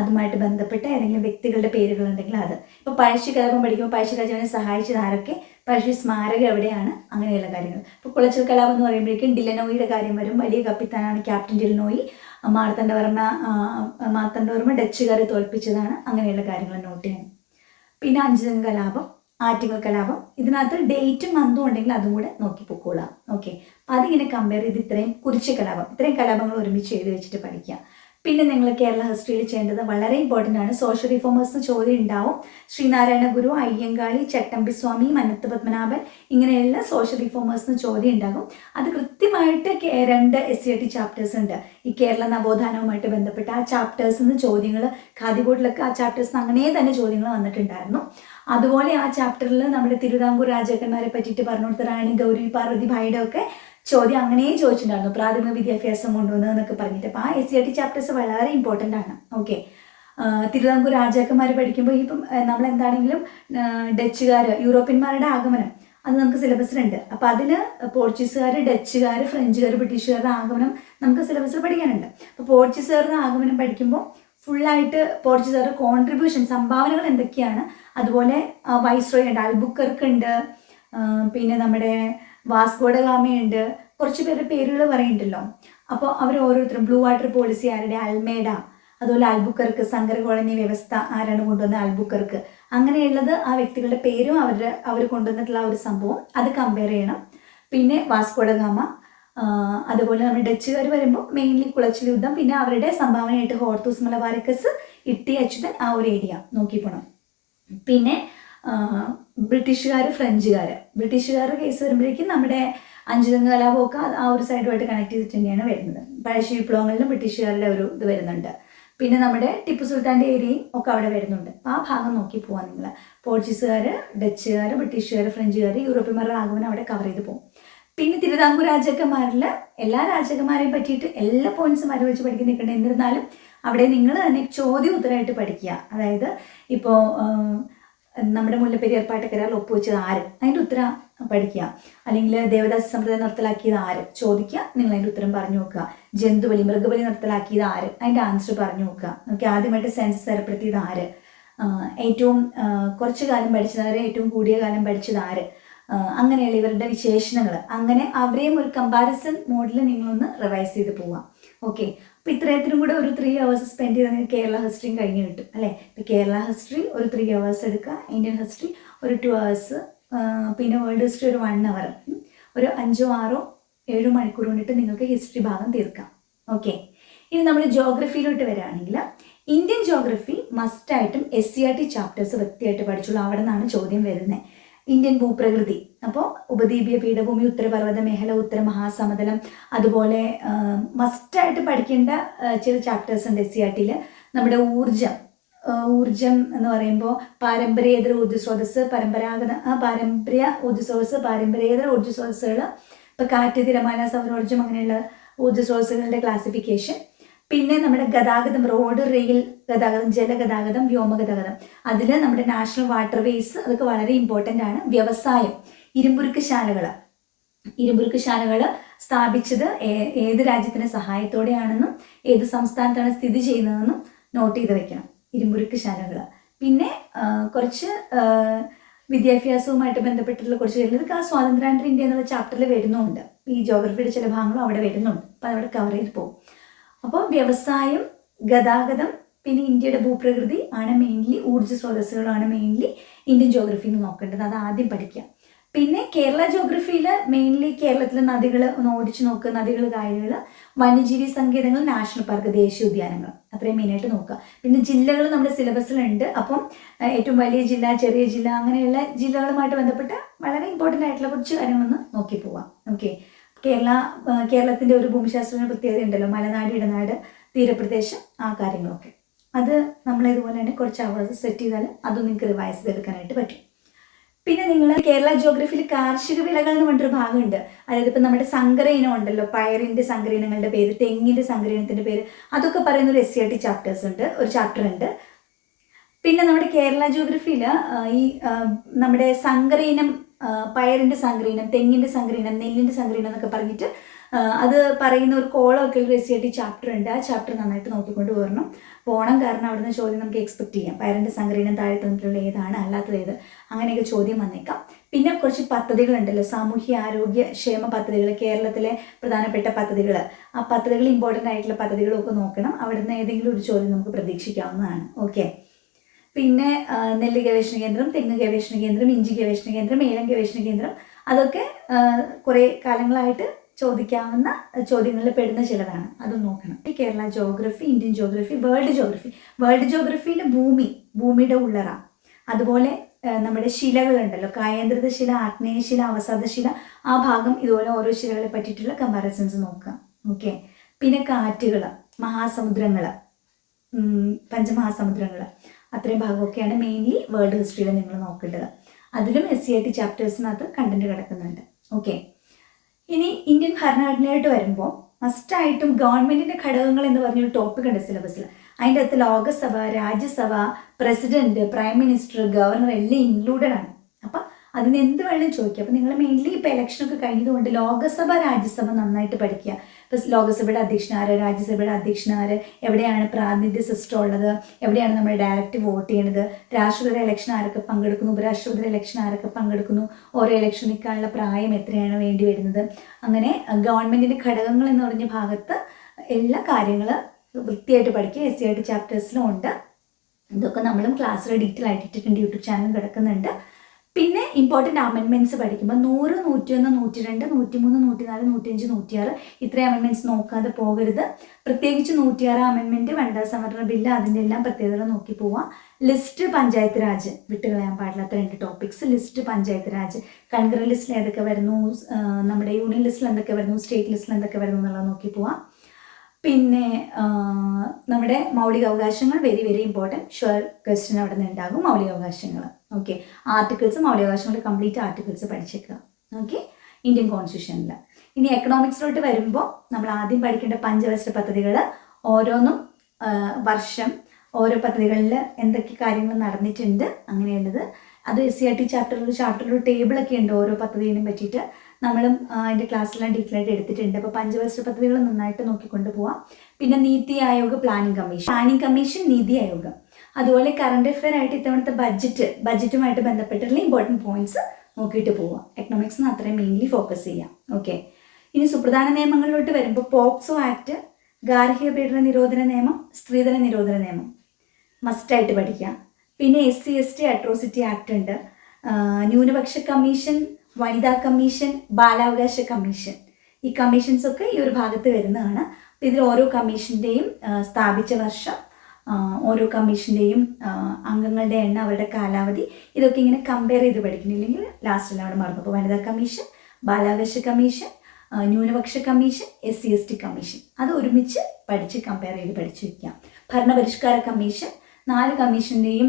അതുമായിട്ട് ബന്ധപ്പെട്ട ഏതെങ്കിലും വ്യക്തികളുടെ പേരുകൾ ഉണ്ടെങ്കിൽ അത്. ഇപ്പോൾ പഴശ്ശി കലാപം പഠിക്കുമ്പോൾ പഴശ്ശി രാജാവിനെ സഹായിച്ചത് ആരൊക്കെ പഴശ്ശി സ്മാരകം എവിടെയാണ്? അങ്ങനെയുള്ള കാര്യങ്ങൾ. ഇപ്പോൾ കുളച്ചൽ കലാപം എന്ന് പറയുമ്പോഴേക്കും ഡിലനോയിയുടെ കാര്യം വരും. വലിയ കപ്പിത്താനാണ് ക്യാപ്റ്റൻ ഡിലനോയി. മാർത്തണ്ഡവർമ്മ മാർത്തണ്ഡവർമ്മ ഡച്ചുകാരെ തോൽപ്പിച്ചതാണ്. അങ്ങനെയുള്ള കാര്യങ്ങൾ നോട്ട് ചെയ്യണം പിന്നെ അഞ്ചുതം കലാപം ആറ്റുകൾ കലാപം. ഇതിനകത്ത് ഡേറ്റും മന്തും ഉണ്ടെങ്കിൽ അതും കൂടെ നോക്കി പൊക്കോളാം. ഓക്കെ അതിങ്ങനെ കമ്പയർ ചെയ്ത് ഇത്രയും കുരിശ് കലാപം. ഇത്രയും കലാപങ്ങൾ ഒരുമിച്ച് എഴുതി വെച്ചിട്ട് പഠിക്കുക. പിന്നെ നിങ്ങൾ കേരള ഹിസ്റ്ററിയിൽ ചെയ്യേണ്ടത് വളരെ ഇമ്പോർട്ടന്റ് ആണ്. സോഷ്യൽ റിഫോമേഴ്സ് ചോദ്യം ഉണ്ടാവും. ശ്രീനാരായണ ഗുരു അയ്യങ്കാളി ചട്ടമ്പി സ്വാമി മനത്ത് പത്മനാഭൻ ഇങ്ങനെയുള്ള സോഷ്യൽ റിഫോമേഴ്സിന് ചോദ്യം ഉണ്ടാകും. അത് കൃത്യമായിട്ട് രണ്ട് എസ് സി ടി ചാപ്റ്റേഴ്സ് ഉണ്ട്. ഈ കേരള നവോത്ഥാനവുമായിട്ട് ബന്ധപ്പെട്ട ആ ചാപ്റ്റേഴ്സിൽ നിന്ന് ചോദ്യങ്ങൾ ഖാദി ബോർഡിലൊക്കെ ആ ചാപ്റ്റേഴ്സിന് അങ്ങനെ തന്നെ ചോദ്യങ്ങൾ വന്നിട്ടുണ്ടായിരുന്നു. അതുപോലെ ആ ചാപ്റ്ററിൽ നമ്മുടെ തിരുവിതാംകൂർ രാജാക്കന്മാരെ പറ്റിയിട്ട് പറഞ്ഞു കൊടുത്ത റാണി ഗൗരി പാർവതി ഭായിയുടെ ഒക്കെ ചോദ്യം അങ്ങനെയും ചോദിച്ചിട്ടുണ്ടായിരുന്നു. പ്രാഥമിക വിദ്യാഭ്യാസം കൊണ്ടുവന്നത് എന്നൊക്കെ പറഞ്ഞിട്ട്. അപ്പോൾ ആ S C R T chapters വളരെ ഇമ്പോർട്ടന്റ് ആണ്. ഓക്കെ തിരുവിതാംകൂർ രാജാക്കന്മാർ പഠിക്കുമ്പോൾ ഇപ്പം നമ്മൾ എന്താണെങ്കിലും ഡച്ചുകാർ യൂറോപ്യന്മാരുടെ ആഗമനം. അത് നമുക്ക് സിലബസിലുണ്ട് അപ്പോൾ അതിന് പോർച്ചുഗീസുകാർ ഡച്ചുകാർ ഫ്രഞ്ചുകാർ ബ്രിട്ടീഷുകാരുടെ ആഗമനം നമുക്ക് സിലബസിൽ പഠിക്കാനുണ്ട്. അപ്പോൾ പോർച്ചുഗീസുകാരുടെ ആഗമനം പഠിക്കുമ്പോൾ ഫുള്ളായിട്ട് പോർച്ചുഗീസുകാരുടെ കോൺട്രിബ്യൂഷൻ സംഭാവനകൾ എന്തൊക്കെയാണ്? അതുപോലെ വൈസ്രോയ് ഉണ്ട് അൽബുക്കർക്ക് ഉണ്ട് പിന്നെ നമ്മുടെ വാസ്കോഡ ഗാമയുണ്ട് കുറച്ച് പേരുടെ പേരുകൾ പറയുന്നുണ്ടല്ലോ. അപ്പോൾ അവർ ഓരോരുത്തരും ബ്ലൂ വാട്ടർ പോളിസി ആരുടെ? അൽമേഡ. അതുപോലെ അൽബുക്കർക്ക് സങ്കര കോളനി വ്യവസ്ഥ ആരാണ് കൊണ്ടുവന്ന അൽബുക്കർക്ക്. അങ്ങനെയുള്ളത് ആ വ്യക്തികളുടെ പേരും അവരുടെ അവർ കൊണ്ടുവന്നിട്ടുള്ള ഒരു സംഭവം. അത് കമ്പയർ ചെയ്യണം. പിന്നെ വാസ്കോഡ ഗാമ അതുപോലെ നമ്മൾ ഡച്ചുകാർ വരുമ്പോൾ മെയിൻലി കുളച്ചിൽ യുദ്ധം പിന്നെ അവരുടെ സംഭാവനയായിട്ട് ഹോർത്തൂസ് മലബാരിക്കസ് ഇട്ടി അച്യുതൻ ആ ഒരു ഏരിയ നോക്കി പോകണം പിന്നെ ബ്രിട്ടീഷുകാർ ഫ്രഞ്ചുകാർ ബ്രിട്ടീഷുകാരുടെ കേസ് വരുമ്പോഴേക്കും നമ്മുടെ അഞ്ചുതങ്ങ് കലാപമൊക്കെ ആ ഒരു സൈഡുമായിട്ട് കണക്ട് ചെയ്തിട്ട് തന്നെയാണ് വരുന്നത്. പഴശ്ശി വിപ്ലവങ്ങളിലും ബ്രിട്ടീഷുകാരുടെ ഒരു ഇത് വരുന്നുണ്ട്. പിന്നെ നമ്മുടെ ടിപ്പു സുൽത്താന്റെ ഏരിയയും ഒക്കെ അവിടെ വരുന്നുണ്ട്. ആ ഭാഗം നോക്കി പോവാൻ നിങ്ങൾ പോർച്ചുഗീസുകാർ ഡച്ചുകാർ ബ്രിട്ടീഷുകാർ ഫ്രഞ്ചുകാർ യൂറോപ്യന്മാരുടെ ആഗമനം അവിടെ കവർ ചെയ്ത് പോകും. പിന്നെ തിരുവിതാംകൂർ രാജാക്കന്മാരിൽ എല്ലാ രാജാക്കന്മാരെയും പറ്റിയിട്ട് എല്ലാ പോയിന്റ്സും വരെ വെച്ച് പഠിക്കുന്ന നിൽക്കേണ്ട. എന്നിരുന്നാലും അവിടെ നിങ്ങൾ തന്നെ ചോദ്യം ഉത്തരമായിട്ട് പഠിക്കുക. അതായത് ഇപ്പോൾ നമ്മുടെ മുല്ലപ്പെരിയാർ പാട്ടക്കരാറിൽ ഒപ്പുവെച്ചത് ആര്? അതിന്റെ ഉത്തരം പഠിക്കുക. അല്ലെങ്കിൽ ദേവദാസ സമ്പ്രദായം നിർത്തലാക്കിയത് ആര്? ചോദിക്കുക. നിങ്ങൾ അതിന്റെ ഉത്തരം പറഞ്ഞു നോക്കുക. ജന്തുബലി മൃഗബലി നിർത്തലാക്കിയത് ആര്? അതിന്റെ ആൻസർ പറഞ്ഞു നോക്കുക. നമുക്ക് ആദ്യമായിട്ട് സെൻസസ് ഏർപ്പെടുത്തിയത് ആര്? ഏറ്റവും കുറച്ച് കാലം പഠിച്ചതാരെ ഏറ്റവും കൂടിയ കാലം പഠിച്ചത് ആര്? അങ്ങനെയുള്ള ഇവരുടെ വിശേഷണങ്ങൾ. അങ്ങനെ അവരെയും ഒരു കമ്പാരിസൺ മോഡിൽ നിങ്ങളൊന്ന് റിവൈസ് ചെയ്ത് പോവാം ഓക്കെ അപ്പോൾ ഇത്രയത്തിനും കൂടെ ഒരു ത്രീ അവേഴ്സ് സ്പെൻഡ് ചെയ്താൽ കേരള ഹിസ്റ്ററിയും കഴിഞ്ഞ് കിട്ടും അല്ലേ? ഇപ്പോൾ കേരള ഹിസ്റ്ററി ഒരു ത്രീ അവേഴ്സ് എടുക്കുക ഇന്ത്യൻ ഹിസ്റ്ററി ഒരു ടു അവേഴ്സ് പിന്നെ വേൾഡ് ഹിസ്റ്ററി ഒരു വൺ അവർ ഒരു അഞ്ചോ ആറോ ഏഴോ മണിക്കൂർ കൊണ്ടിട്ട് നിങ്ങൾക്ക് ഹിസ്റ്ററി ഭാഗം തീർക്കാം. ഓക്കെ ഇനി നമ്മൾ ജോഗ്രഫിയിലോട്ട് വരികയാണെങ്കിൽ ഇന്ത്യൻ ജോഗ്രഫി മസ്റ്റായിട്ടും S C R T chapters വൃത്തിയായിട്ട് പഠിച്ചുള്ളൂ അവിടെ നിന്നാണ് ചോദ്യം വരുന്നത്. ഇന്ത്യൻ ഭൂപ്രകൃതി. അപ്പോൾ ഉപദ്വീപീയ പീഠഭൂമി ഉത്തരപർവത മേഖല ഉത്തര മഹാസമതലം അതുപോലെ മസ്റ്റായിട്ട് പഠിക്കേണ്ട ചില ചാപ്റ്റേഴ്സ് ഉണ്ട് എസ് സി ആർ ടിയിൽ നമ്മുടെ ഊർജം ഊർജം എന്ന് പറയുമ്പോൾ പാരമ്പര്യേതര ഊർജ സ്രോതസ് പരമ്പരാഗത പാരമ്പര്യ ഊർജ സ്രോതസ് പാരമ്പര്യേതര ഊർജ സ്രോതസ്സുകൾ ഇപ്പോൾ കാറ്റ് തിരമാല സൗരോർജം അങ്ങനെയുള്ള ഊർജ സ്രോതസ്സുകളുടെ ക്ലാസിഫിക്കേഷൻ പിന്നെ നമ്മുടെ ഗതാഗതം റോഡ് റെയിൽ ഗതാഗതം ജലഗതാഗതം വ്യോമഗതാഗതം. അതിൽ നമ്മുടെ നാഷണൽ വാട്ടർവേസ് അതൊക്കെ വളരെ ഇമ്പോർട്ടന്റ് ആണ്. വ്യവസായം. ഇരുമ്പുരുക്ക് ശാലകൾ ഇരുമ്പുരുക്ക് ശാലകൾ സ്ഥാപിച്ചത് ഏത് രാജ്യത്തിന്റെ സഹായത്തോടെയാണെന്നും ഏത് സംസ്ഥാനത്താണ് സ്ഥിതി ചെയ്യുന്നതെന്നും നോട്ട് ചെയ്ത് വെക്കണം ഇരുമ്പുരുക്ക് ശാലകൾ പിന്നെ കുറച്ച് വിദ്യാഭ്യാസവുമായിട്ട് ബന്ധപ്പെട്ടിട്ടുള്ള കുറച്ച് കാര്യങ്ങൾ സ്വാതന്ത്ര്യാനന്തര ഇന്ത്യ എന്നുള്ള ചാപ്റ്ററിൽ വരുന്നുണ്ട്. ഈ ജോഗ്രഫിയുടെ ചില ഭാഗങ്ങളും അവിടെ വരുന്നുണ്ട്. അപ്പോൾ അതവിടെ കവർ ചെയ്ത് പോകും അപ്പോൾ വ്യവസായം ഗതാഗതം പിന്നെ ഇന്ത്യയുടെ ഭൂപ്രകൃതി ആണ് മെയിൻലി ഊർജ സ്രോതസ്സുകളാണ് മെയിൻലി ഇന്ത്യൻ ജോഗ്രഫിയിൽ നോക്കേണ്ടത്. അത് ആദ്യം പഠിക്കുക പിന്നെ കേരള ജോഗ്രഫിയിൽ മെയിൻലി കേരളത്തിലെ നദികൾ ഒന്ന് ഓടിച്ചു നോക്കുക നദികൾ കായലുകൾ വന്യജീവി സങ്കേതങ്ങൾ നാഷണൽ പാർക്ക് ദേശീയ ഉദ്യാനങ്ങൾ അത്രയും മെയിനായിട്ട് നോക്കുക. പിന്നെ ജില്ലകൾ നമ്മുടെ സിലബസിലുണ്ട് അപ്പം ഏറ്റവും വലിയ ജില്ല ചെറിയ ജില്ല അങ്ങനെയുള്ള ജില്ലകളുമായിട്ട് ബന്ധപ്പെട്ട വളരെ ഇമ്പോർട്ടന്റ് ആയിട്ടുള്ള കുറച്ച് കാര്യങ്ങളൊന്ന് നോക്കി പോവാം. ഓക്കെ കേരള കേരളത്തിന്റെ ഒരു ഭൂമിശാസ്ത്ര പ്രത്യേകത ഉണ്ടല്ലോ. മലനാട് ഇടനാട് തീരപ്രദേശം ആ കാര്യങ്ങളൊക്കെ. അത് നമ്മൾ ഇതുപോലെ തന്നെ കുറച്ച് അവേഴ്സ് സെറ്റ് ചെയ്താൽ അതും നിങ്ങൾക്ക് റിവൈസ് ചെയ്തെടുക്കാനായിട്ട് പറ്റും. പിന്നെ നിങ്ങൾ കേരള ജോഗ്രഫിയിൽ കാർഷിക വിളകൾ എന്ന് പറഞ്ഞൊരു ഭാഗമുണ്ട്. അതായത് ഇപ്പം നമ്മുടെ സങ്കര ഇനം ഉണ്ടല്ലോ പയറിന്റെ സങ്കര ഇനങ്ങളുടെ പേര് തെങ്ങിന്റെ സങ്കര ഇനത്തിന്റെ പേര് അതൊക്കെ പറയുന്ന ഒരു S C R T chapters ഉണ്ട് ഒരു ചാപ്റ്റർ ഉണ്ട്. പിന്നെ നമ്മുടെ കേരള ജോഗ്രഫിയിൽ ഈ നമ്മുടെ സങ്കര ഇനം പയറിന്റെ സങ്കര ഇനം തെങ്ങിന്റെ സങ്കര ഇനം നെല്ലിന്റെ സങ്കര ഇനം എന്നൊക്കെ പറഞ്ഞിട്ട് അത് പറയുന്ന ഒരു കോളമൊക്കെ ഒരു S C R T chapter ഉണ്ട്. ആ ചാപ്റ്റർ നന്നായിട്ട് നോക്കിക്കൊണ്ട് വരണം പോകണം കാരണം അവിടുന്ന് ചോദ്യം നമുക്ക് എക്സ്പെക്ട് ചെയ്യാം. സങ്കര ഇനം താഴെ തന്നിട്ടുള്ള ഏതാണ്? അല്ലാത്തത് ഏത്? അങ്ങനെയൊക്കെ ചോദ്യം വന്നേക്കാം. പിന്നെ കുറച്ച് പദ്ധതികളുണ്ടല്ലോ. സാമൂഹ്യ ആരോഗ്യ ക്ഷേമ പദ്ധതികൾ കേരളത്തിലെ പ്രധാനപ്പെട്ട പദ്ധതികൾ. ആ പദ്ധതികൾ ഇമ്പോർട്ടന്റ് ആയിട്ടുള്ള പദ്ധതികളൊക്കെ നോക്കണം. അവിടുന്ന് ഏതെങ്കിലും ഒരു ചോദ്യം നമുക്ക് പ്രതീക്ഷിക്കാവുന്നതാണ്. ഓക്കെ പിന്നെ നെല്ല് ഗവേഷണ കേന്ദ്രം തെങ്ങ് ഗവേഷണ കേന്ദ്രം ഇഞ്ചി ഗവേഷണ കേന്ദ്രം ഏലം ഗവേഷണ കേന്ദ്രം അതൊക്കെ കുറേ കാലങ്ങളായിട്ട് ചോദിക്കാവുന്ന ചോദ്യങ്ങളിൽ പെടുന്ന ചിലതാണ്. അതും നോക്കണം. ഈ Kerala geography Indian geography world geography world ജോഗ്രഫിയിൽ ഭൂമി ഭൂമിയുടെ ഉള്ളറ. അതുപോലെ നമ്മുടെ ശിലകളുണ്ടല്ലോ. കായന്ത്രിത ശില ആഗ്നേയശില അവസാദശില ആ ഭാഗം ഇതുപോലെ ഓരോ ശിലകളെ പറ്റിയിട്ടുള്ള കമ്പാരിസൺസ് നോക്കുക. ഓക്കെ പിന്നെ കാറ്റുകൾ മഹാസമുദ്രങ്ങൾ പഞ്ചമഹാസമുദ്രങ്ങൾ അത്രയും ഭാഗമൊക്കെയാണ് മെയിൻലി വേൾഡ് ഹിസ്റ്ററിയിൽ നിങ്ങൾ നോക്കേണ്ടത്. അതിലും എസ് സി ഐ ടി ചാപ്റ്റേഴ്സിനകത്ത് കണ്ടന്റ് കിടക്കുന്നുണ്ട്. ഓക്കെ ഇനി ഇന്ത്യൻ ഭരണഘടനയായിട്ട് വരുമ്പോൾ മസ്റ്റായിട്ടും ഗവൺമെന്റിന്റെ ഘടകങ്ങൾ എന്ന് പറഞ്ഞൊരു ടോപ്പിക് ഉണ്ട് സിലബസിൽ അതിന്റെ അകത്ത് Lok Sabha Rajya Sabha president prime minister governor എല്ലാം ഇൻക്ലൂഡഡ് ആണ്. അതിന് എന്ത് വേണമെങ്കിലും ചോദിക്കുക അപ്പോൾ നിങ്ങൾ മെയിൻലി ഇപ്പോൾ ഇലക്ഷനൊക്കെ കഴിഞ്ഞതുകൊണ്ട് ലോകസഭ രാജ്യസഭ നന്നായിട്ട് പഠിക്കുക. ഇപ്പോൾ ലോകസഭയുടെ അധ്യക്ഷനാര് രാജ്യസഭയുടെ അധ്യക്ഷനാര് എവിടെയാണ് പ്രാതിനിധ്യ സിസ്റ്റം ഉള്ളത് എവിടെയാണ് നമ്മൾ ഡയറക്റ്റ് വോട്ട് ചെയ്യണത് രാഷ്ട്രപതി ഇലക്ഷൻ ആരൊക്കെ പങ്കെടുക്കുന്നു ഉപരാഷ്ട്രപതി ഇലക്ഷൻ ആരൊക്കെ പങ്കെടുക്കുന്നു ഓരോ ഇലക്ഷൻ നിൽക്കാനുള്ള പ്രായം എത്രയാണ് വേണ്ടി വരുന്നത് അങ്ങനെ ഗവൺമെന്റിന്റെ ഘടകങ്ങൾ എന്ന് പറഞ്ഞ ഭാഗത്ത് എല്ലാ കാര്യങ്ങൾ വൃത്തിയായിട്ട് പഠിക്കുക എസ് സി ആയിട്ട് ചാപ്റ്റേഴ്സിലും ഉണ്ട്. ഇതൊക്കെ നമ്മളും ക്ലാസ്സിൽ ഡീറ്റെയിൽ ആയിട്ട് ഇട്ടിട്ടുണ്ട് യൂട്യൂബ് ചാനൽ കിടക്കുന്നുണ്ട്. ഇമ്പോർട്ടന്റ് അമെൻമെന്റ്സ് പഠിക്കുമ്പോൾ നൂറ് നൂറ്റിയൊന്ന് നൂറ്റി രണ്ട് നൂറ്റിമൂന്ന് നൂറ്റിനാല് നൂറ്റിയഞ്ച് നൂറ്റിയാറ് ഇത്രയും അമെൻമെന്റ്സ് നോക്കാതെ പോകരുത്. പ്രത്യേകിച്ച് നൂറ്റിയാറ് അമെൻമെന്റ് വനിതാ സംവരണ ബില്ല് അതിന്റെ എല്ലാം പ്രത്യേകത നോക്കി പോവാം. ലിസ്റ്റ് പഞ്ചായത്ത് രാജ് വിട്ടുകളയാൻ പാടില്ലാത്ത രണ്ട് ടോപ്പിക്സ് ലിസ്റ്റ് പഞ്ചായത്ത് രാജ്. കൺഗ്രസ് ലിസ്റ്റിൽ ഏതൊക്കെ വരുന്നു? നമ്മുടെ യൂണിയൻ ലിസ്റ്റിൽ എന്തൊക്കെ വരുന്നു? സ്റ്റേറ്റ് ലിസ്റ്റിൽ എന്തൊക്കെ വരുന്നു എന്നുള്ളത് നോക്കി പോവാം. പിന്നെ നമ്മുടെ നമ്മുടെ മൗലികാവകാശങ്ങൾ very very important sure question അവിടെ നിന്ന് ഉണ്ടാകും മൗലികാവകാശങ്ങൾ ഓക്കെ ആർട്ടിക്കിൾസ് മൗലികാവകാശങ്ങൾ കംപ്ലീറ്റ് ആർട്ടിക്കിൾസ് പഠിച്ചേക്കുക ഓക്കെ ഇന്ത്യൻ കോൺസ്റ്റിറ്റ്യൂഷനിൽ ഇനി എക്കണോമിക്സിലോട്ട് വരുമ്പോൾ നമ്മൾ ആദ്യം പഠിക്കേണ്ട പഞ്ചവത്സര പദ്ധതികൾ ഓരോന്നും വർഷം ഓരോ പദ്ധതികളിൽ എന്തൊക്കെ കാര്യങ്ങൾ നടന്നിട്ടുണ്ട് അങ്ങനെയുള്ളത്. അത് എസ് സി ആർ ടി ചാപ്റ്ററിൽ ചാപ്റ്ററിൽ ടേബിളൊക്കെ ഉണ്ട് ഓരോ പദ്ധതിയിനും പറ്റിയിട്ട്. നമ്മളും അതിന്റെ ക്ലാസ്സിലെല്ലാം ഡീറ്റെയിൽ എടുത്തിട്ടുണ്ട്. അപ്പോൾ പഞ്ചവത്സര പദ്ധതികൾ നന്നായിട്ട് നോക്കിക്കൊണ്ട് പോവാം. പിന്നെ NITI Aayog planning commission planning commission NITI Aayog. അതുപോലെ കറണ്ട് അഫെയർ ആയിട്ട് ഇത്തവണത്തെ ബഡ്ജറ്റ് ബഡ്ജറ്റുമായിട്ട് ബന്ധപ്പെട്ടിട്ടുള്ള ഇമ്പോർട്ടന്റ് പോയിന്റ്സ് നോക്കിയിട്ട് പോവാം. എക്കണോമിക്സിന് അത്രയും മെയിൻലി ഫോക്കസ് ചെയ്യാം. ഓക്കെ ഇനി സുപ്രധാന നിയമങ്ങളിലോട്ട് വരുമ്പോൾ പോക്സോ ആക്ട് ഗാർഹിക പീഡന നിരോധന നിയമം സ്ത്രീധന നിരോധന നിയമം. മസ്റ്റായിട്ട് പഠിക്കുക പിന്നെ S C S T atrocity act ഉണ്ട്. ന്യൂനപക്ഷ കമ്മീഷൻ വനിതാ കമ്മീഷൻ ബാലാവകാശ കമ്മീഷൻ. ഈ കമ്മീഷൻസ് ഒക്കെ ഈ ഒരു ഭാഗത്ത് വരുന്നതാണ്. അപ്പം ഇതിൽ ഓരോ കമ്മീഷന്റെയും സ്ഥാപിച്ച വർഷം ഓരോ കമ്മീഷന്റെയും അംഗങ്ങളുടെ എണ്ണം അവരുടെ കാലാവധി ഇതൊക്കെ ഇങ്ങനെ കമ്പയർ ചെയ്ത് പഠിക്കുന്നില്ലെങ്കിൽ ലാസ്റ്റിൽ അവിടെ മറന്നു. അപ്പോൾ വനിതാ കമ്മീഷൻ ബാലാവകാശ കമ്മീഷൻ ന്യൂനപക്ഷ commission S C S T commission. അത് ഒരുമിച്ച് പഠിച്ച് കമ്പയർ ചെയ്ത് പഠിച്ചു വയ്ക്കാം ഭരണപരിഷ്കാര കമ്മീഷൻ നാല് കമ്മീഷന്റെയും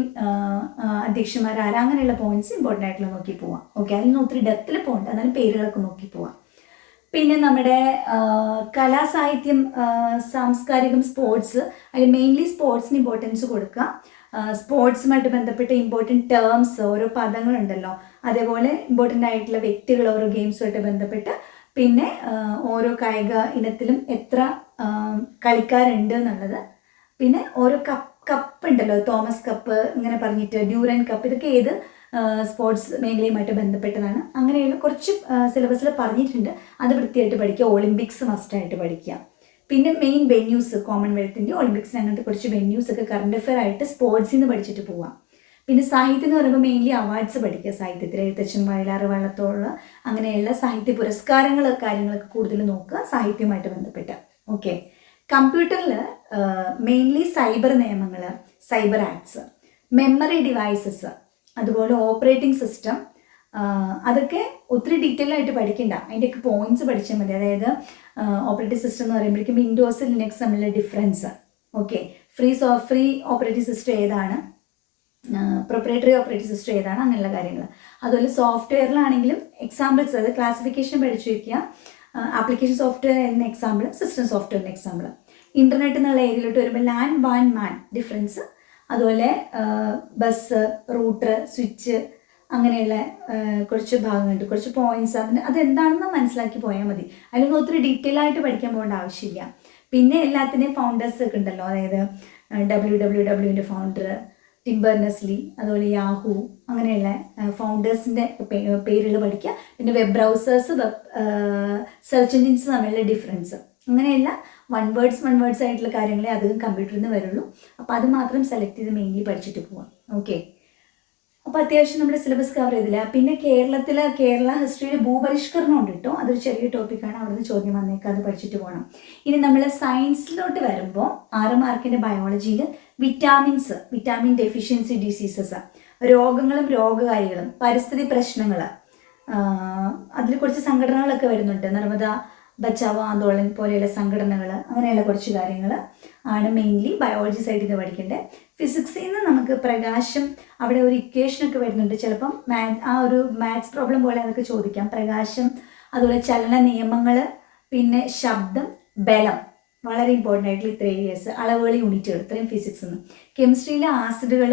അധ്യക്ഷന്മാരാരാ. അങ്ങനെയുള്ള പോയിന്റ്സ് ഇമ്പോർട്ടന്റ് ആയിട്ടുള്ള നോക്കി പോവാം. ഓക്കെ അതിൽ ഒത്തിരി ഡെപ്തിൽ പോകണ്ട. എന്നാലും പേരുകളൊക്കെ നോക്കി പോവാം. പിന്നെ നമ്മുടെ കലാസാഹിത്യം കലാ സാംസ്കാരികം സ്പോർട്സ് അതിൽ മെയിൻലി സ്പോർട്സിന് ഇമ്പോർട്ടൻസ് കൊടുക്കുക സ്പോർട്സുമായിട്ട് ബന്ധപ്പെട്ട ഇമ്പോർട്ടന്റ് ടേംസ് ഓരോ പദങ്ങളുണ്ടല്ലോ. അതേപോലെ ഇമ്പോർട്ടന്റ് ആയിട്ടുള്ള വ്യക്തികൾ ഓരോ ഗെയിംസുമായിട്ട് ബന്ധപ്പെട്ട്. പിന്നെ ഓരോ കായിക ഇനത്തിലും എത്ര കളിക്കാരുണ്ട് എന്നുള്ളത്. പിന്നെ ഓരോ കപ്പ് കപ്പ് ഉണ്ടല്ലോ തോമസ് കപ്പ് ഇങ്ങനെ പറഞ്ഞിട്ട് ഡ്യൂറൻ കപ്പ് ഇതൊക്കെ ഏത് സ്പോർട്സ് മേഖലയുമായിട്ട് ബന്ധപ്പെട്ടതാണ്. അങ്ങനെയുള്ള കുറച്ച് സിലബസിൽ പറഞ്ഞിട്ടുണ്ട്. അത് വൃത്തിയായിട്ട് പഠിക്കുക ഒളിമ്പിക്സ് മസ്റ്റായിട്ട് പഠിക്കുക. പിന്നെ മെയിൻ വെന്യൂസ് കോമൺവെൽത്തിന്റെ ഒളിമ്പിക്സിന് അങ്ങനത്തെ കുറച്ച് വെന്യൂസ് ഒക്കെ കറണ്ട് അഫെയർ ആയിട്ട് സ്പോർട്സിൽ നിന്ന് പഠിച്ചിട്ട് പോവാം. പിന്നെ സാഹിത്യം എന്ന് പറയുമ്പോൾ മെയിൻലി അവാർഡ്സ് പഠിക്കുക സാഹിത്യത്തിൽ എഴുത്തച്ഛൻ വയലാറ് വള്ളത്തോൾ അങ്ങനെയുള്ള സാഹിത്യ പുരസ്കാരങ്ങൾ കാര്യങ്ങളൊക്കെ കൂടുതൽ നോക്കുക സാഹിത്യവുമായിട്ട് ബന്ധപ്പെട്ട്. ഓക്കെ കമ്പ്യൂട്ടറിൽ മെയിൻലി സൈബർ നിയമങ്ങൾ സൈബർ ആക്ട്സ് മെമ്മറി ഡിവൈസസ് അതുപോലെ ഓപ്പറേറ്റിംഗ് സിസ്റ്റം അതൊക്കെ ഒത്തിരി ഡീറ്റെയിൽ ആയിട്ട് പഠിക്കണ്ട. അതിന്റെയൊക്കെ പോയിന്റ്സ് പഠിച്ചാൽ മതി. അതായത് ഓപ്പറേറ്റിംഗ് സിസ്റ്റം എന്ന് പറയുമ്പോഴേക്കും വിൻഡോസ് ലിനക്സ് തമ്മിലുള്ള difference okay free so free operating system ഏതാണ്? പ്രൊപ്പറേറ്ററി ഓപ്പറേറ്റിംഗ് സിസ്റ്റം ഏതാണ്? അങ്ങനെയുള്ള കാര്യങ്ങൾ അതുപോലെ സോഫ്റ്റ്വെയറിലാണെങ്കിലും എക്സാമ്പിൾസ് അത് ക്ലാസിഫിക്കേഷൻ പഠിച്ചു വയ്ക്കുക ആപ്ലിക്കേഷൻ സോഫ്റ്റ്വെയർ എന്ന എക്സാമ്പിൾ സിസ്റ്റം സോഫ്റ്റ്വെയറിന് എക്സാമ്പിൾ ഇന്റർനെറ്റ് എന്നുള്ള ഏരിയയിലോട്ട് വരുമ്പോൾ ലാൻഡ് വാൻ മാൻ ഡിഫറൻസ് അതുപോലെ ബസ് റൂട്ടർ സ്വിച്ച് അങ്ങനെയുള്ള കുറച്ച് ഭാഗങ്ങളുണ്ട്. കുറച്ച് പോയിന്റ്സ് അതിന് അതെന്താണെന്ന് മനസ്സിലാക്കി പോയാൽ മതി. അല്ലെങ്കിൽ ഒത്തിരി ഡീറ്റെയിൽ ആയിട്ട് പഠിക്കാൻ പോകേണ്ട ആവശ്യമില്ല. പിന്നെ എല്ലാത്തിന്റെയും ഫൗണ്ടേഴ്സ് ഒക്കെ ഉണ്ടല്ലോ. അതായത് ഡബ്ല്യു ഡബ്ല്യു ഡബ്ല്യുവിന്റെ ഫൗണ്ടർ ടിംബർ നെസ്ലി അതുപോലെ യാഹു അങ്ങനെയുള്ള ഫൗണ്ടേഴ്സിന്റെ പേരുകൾ പഠിക്കുക. പിന്നെ web browsers web search engines തമ്മിലുള്ള ഡിഫറൻസ് അങ്ങനെയുള്ള വൺ വേർഡ്സ് വൺ വേർഡ്സ് ആയിട്ടുള്ള കാര്യങ്ങളെ അധികം കമ്പ്യൂട്ടറിൽ നിന്ന് വരുള്ളൂ. അപ്പോൾ അത് മാത്രം സെലക്ട് ചെയ്ത് മെയിൻലി പഠിച്ചിട്ട് പോവാം. ഓക്കെ അപ്പോൾ അത്യാവശ്യം നമ്മുടെ സിലബസ് കവർ ചെയ്തില്ല? പിന്നെ കേരളത്തിലെ കേരള ഹിസ്റ്ററിയിൽ ഭൂപരിഷ്കരണം ഉണ്ട് കേട്ടോ അതൊരു ചെറിയ ടോപ്പിക്കാണ് അവിടുന്ന് ചോദ്യം വന്നേക്കാം. അത് പഠിച്ചിട്ട് പോകണം ഇനി നമ്മൾ സയൻസിലോട്ട് വരുമ്പോൾ ആറ് മാർക്കിന്റെ ബയോളജിയിൽ വിറ്റാമിൻസ് വിറ്റാമിൻ ഡെഫിഷ്യൻസി ഡിസീസസ് രോഗങ്ങളും രോഗകാരികളും പരിസ്ഥിതി പ്രശ്നങ്ങൾ അതിൽ കുറച്ച് സംഘടനകളൊക്കെ വരുന്നുണ്ട്. നർമ്മദ ബച്ചാവോ ആന്തോളൻ പോലെയുള്ള സംഘടനകൾ അങ്ങനെയുള്ള കുറച്ച് കാര്യങ്ങൾ ആണ് മെയിൻലി ബയോളജി സൈഡിൽ നിന്ന് പഠിക്കേണ്ടത് ഫിസിക്സിൽ നിന്ന് നമുക്ക് പ്രകാശം അവിടെ ഒരു ഇക്വേഷനൊക്കെ വരുന്നുണ്ട്. ചിലപ്പം മാ ആ ഒരു മാത്സ് പ്രോബ്ലം പോലെ അതൊക്കെ ചോദിക്കാം. പ്രകാശം അതുപോലെ ചലന നിയമങ്ങൾ പിന്നെ ശബ്ദം ബലം വളരെ ഇമ്പോർട്ടന്റ് ആയിട്ടുള്ള ഇത്രയും ഏരിയസ് അളവുകൾ യൂണിറ്റുകൾ ഇത്രയും ഫിസിക്സ് എന്ന് കെമിസ്ട്രിയിലെ ആസിഡുകൾ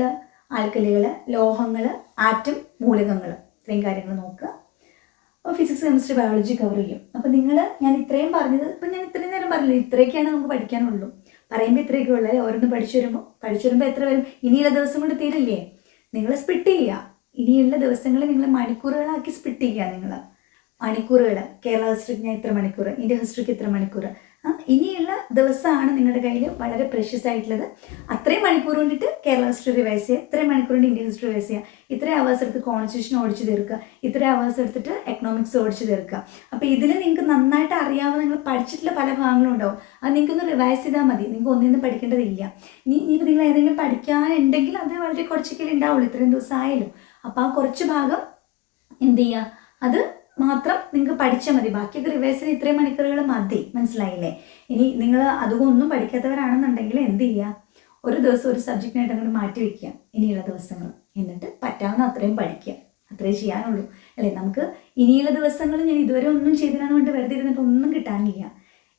ആൽക്കലികൾ ലോഹങ്ങൾ ആറ്റം മൂലകങ്ങൾ ഇത്രയും കാര്യങ്ങൾ നോക്കുക. അപ്പോൾ ഫിസിക്സ് കെമിസ്ട്രി ബയോളജി കവർ ചെയ്യും. അപ്പോൾ നിങ്ങൾ ഞാൻ ഇത്രയും പറഞ്ഞത് ഇപ്പം ഞാൻ ഇത്രയും നേരം പറഞ്ഞില്ല ഇത്രയൊക്കെയാണ് നമുക്ക് പഠിക്കാനുള്ളൂ. പറയുമ്പോൾ ഇത്രയൊക്കെ ഉള്ളത് ഓരോന്ന് പഠിച്ചു വരുമ്പോൾ പഠിച്ചു വരുമ്പോൾ എത്ര വരും? ഇനിയുള്ള ദിവസം കൊണ്ട് തീരില്ലേ? നിങ്ങൾ സ്പിട്ട് ചെയ്യുക. ഇനിയുള്ള ദിവസങ്ങളിൽ നിങ്ങൾ മണിക്കൂറുകളാക്കി സ്പിട്ട് ചെയ്യുക നിങ്ങൾ മണിക്കൂറുകൾ കേരള ഹിസ്റ്ററിക്ക് ഞാൻ ഇത്ര മണിക്കൂർ ഇന്ത്യ ഹിസ്റ്ററിക്ക് ഇത്ര മണിക്കൂർ ഇനിയുള്ള ദിവസമാണ് നിങ്ങളുടെ കയ്യിൽ വളരെ പ്രഷ്യസ് ആയിട്ടുള്ളത്. അത്രയും മണിക്കൂർ കൊണ്ടിട്ട് കേരള ഹിസ്റ്ററി റിവൈസ് ചെയ്യുക ഇത്രയും മണിക്കൂർ കൊണ്ട് ഇന്ത്യൻ ഹിസ്റ്ററി റിവൈസ് ചെയ്യുക ഇത്രയും അവേഴ്സ് എടുത്ത് കോൺസ്റ്റിറ്റ്യൂഷൻ ഓടിച്ചു തീർക്കുക ഇത്രയും അവേഴ്സ് എടുത്തിട്ട് എക്കണോമിക്സ് ഓടിച്ചു തീർക്കുക. അപ്പോൾ ഇതിൽ നിങ്ങൾക്ക് നന്നായിട്ട് അറിയാവുന്ന നിങ്ങൾ പഠിച്ചിട്ടുള്ള പല ഭാഗങ്ങളും ഉണ്ടാവും. അത് നിങ്ങൾക്കൊന്ന് റിവൈസ് ചെയ്താൽ മതി. നിങ്ങൾക്ക് ഒന്നിനും പഠിക്കേണ്ടതില്ല. ഇനി ഇനിയിപ്പോൾ നിങ്ങൾ ഏതെങ്കിലും പഠിക്കാനുണ്ടെങ്കിൽ അത് വളരെ കുറച്ചൊക്കെ ഉണ്ടാവുള്ളൂ. ഇത്രയും ദിവസം ആയാലും. അപ്പോൾ ആ കുറച്ച് ഭാഗം എന്ത് ചെയ്യുക അത് മാത്രം നിങ്ങൾക്ക് പഠിച്ചാൽ മതി. ബാക്കിയൊക്കെ റിവേഴ്സിന് ഇത്രയും മണിക്കൂറുകൾ മതി. മനസ്സിലായില്ലേ? ഇനി നിങ്ങൾ അതുകൊന്നും പഠിക്കാത്തവരാണെന്നുണ്ടെങ്കിൽ എന്ത് ചെയ്യുക ഒരു ദിവസം ഒരു സബ്ജക്റ്റിനായിട്ട് അങ്ങോട്ട് മാറ്റി വയ്ക്കുക ഇനിയുള്ള ദിവസങ്ങൾ എന്നിട്ട് പറ്റാവുന്ന അത്രയും പഠിക്കുക. അത്രേ ചെയ്യാനുള്ളൂ. അല്ലേ? നമുക്ക് ഇനിയുള്ള ദിവസങ്ങൾ ഞാൻ ഇതുവരെ ഒന്നും ചെയ്തില്ലാന്ന് കൊണ്ട് വെറുതെ ഇരുന്നിട്ട് ഒന്നും കിട്ടാനില്ല.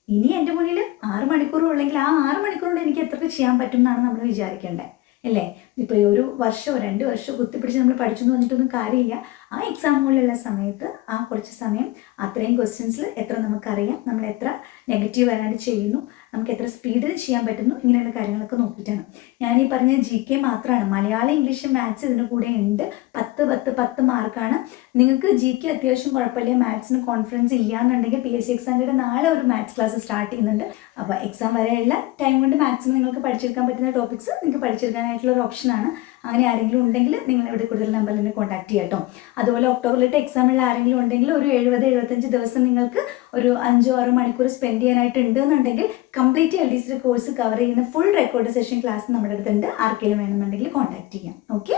ഇനി എന്റെ മുന്നിൽ ആറ് മണിക്കൂർ ഉള്ളെങ്കിൽ ആ ആറ് മണിക്കൂർ കൊണ്ട് എനിക്ക് എത്രയൊക്കെ ചെയ്യാൻ പറ്റും എന്നാണ് നമ്മൾ വിചാരിക്കേണ്ടത് അല്ലേ? ഇപ്പോൾ ഒരു വർഷമോ രണ്ട് വർഷമോ കുത്തിപ്പിടിച്ച് നമ്മൾ പഠിച്ചു എന്ന് പറഞ്ഞിട്ടൊന്നും കാര്യമില്ല. ആ എക്സാമുകളിലുള്ള സമയത്ത് ആ കുറച്ച് സമയം അത്രയും ക്വസ്റ്റ്യൻസിൽ എത്ര നമുക്കറിയാം നമ്മൾ എത്ര നെഗറ്റീവ് വരാണ്ട് ചെയ്യുന്നു നമുക്ക് എത്ര സ്പീഡിൽ ചെയ്യാൻ പറ്റുന്നു ഇങ്ങനെയുള്ള കാര്യങ്ങളൊക്കെ നോക്കിയിട്ടാണ്. ഞാൻ ഈ പറഞ്ഞ ജി കെ മാത്രമാണ്. മലയാളം ഇംഗ്ലീഷ് മാത്സ് ഇതിന്റെ കൂടെ ഉണ്ട്. പത്ത് പത്ത് പത്ത് മാർക്കാണ് നിങ്ങൾക്ക് ജി കെ അത്യാവശ്യം കുഴപ്പമില്ല. മാത്സിന് കോൺഫിഡൻസ് ഇല്ല എന്നുണ്ടെങ്കിൽ പി എസ് സി എക്സാമിന്റെ നാളെ ഒരു മാത്സ് ക്ലാസ് സ്റ്റാർട്ട് ചെയ്യുന്നുണ്ട്. അപ്പോൾ എക്സാം വരെയുള്ള ടൈം കൊണ്ട് മാക്സിമം നിങ്ങൾക്ക് പഠിച്ചെടുക്കാൻ പറ്റുന്ന ടോപ്പിക്സ് നിങ്ങൾക്ക് പഠിച്ചെടുക്കാനായിട്ടുള്ള ഒരു ഓപ്ഷനാണ് അങ്ങനെ ആരെങ്കിലും ഉണ്ടെങ്കിൽ നിങ്ങൾ ഇവിടെ കൂടുതൽ നമ്പറിൽ നിന്ന് കോൺടാക്ട് ചെയ്യാം അതുപോലെ ഒക്ടോബറിലിട്ട് എക്സാമുള്ള ആരെങ്കിലും ഉണ്ടെങ്കിൽ ഒരു എഴുപത് എഴുപത്തഞ്ച് ദിവസം നിങ്ങൾക്ക് ഒരു അഞ്ചോ ആറോ മണിക്കൂർ സ്പെൻഡ് ചെയ്യാനായിട്ട് ഉണ്ട് എന്നുണ്ടെങ്കിൽ complete L D C course cover ചെയ്യുന്ന ഫുൾ റെക്കോർഡ് സെഷൻ ക്ലാസ് നമ്മുടെ അടുത്തുണ്ട് ആർക്കെങ്കിലും വേണമെന്നുണ്ടെങ്കിൽ കോൺടാക്ട് ചെയ്യാം. ഓക്കെ